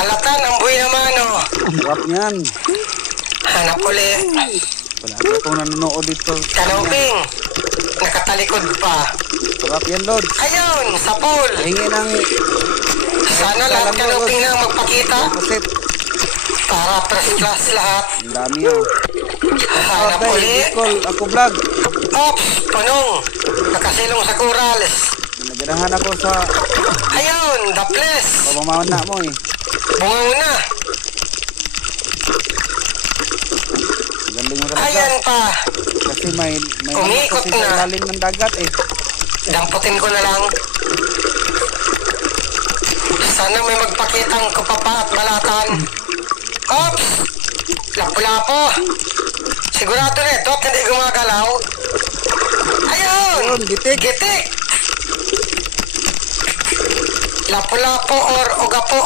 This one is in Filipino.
Halatan ang buhay naman, oh. Sarap yan. Hanap uli. Wala na akong nanonood dito. Kanuping. Nakatalikod pa. Sarap yan, Lord. Ayun, sa pool. Hingi ng Sana lahat kanuping na magpakita. kasit. Para first class lahat. Ang dami yan. Hanap Okay, uli. Nicole, ako vlog. Ops, punong. Nakasilong sa corals. Naganahan ako sa Ayun, the place. pamamawan na mo eh. Bunga una. Galing mo talaga. Ayan pa. Kasi may Umikot kasi sa na. ilalim ng dagat eh. Damputin ko na lang. Sana may magpakitang kupapa at balatan. Ops! Lapu-lapo. Sigurado na ito, hindi gumagalaw. Ayun! Ayun, gitik. Gitik! Lapu-lapo or ugapo.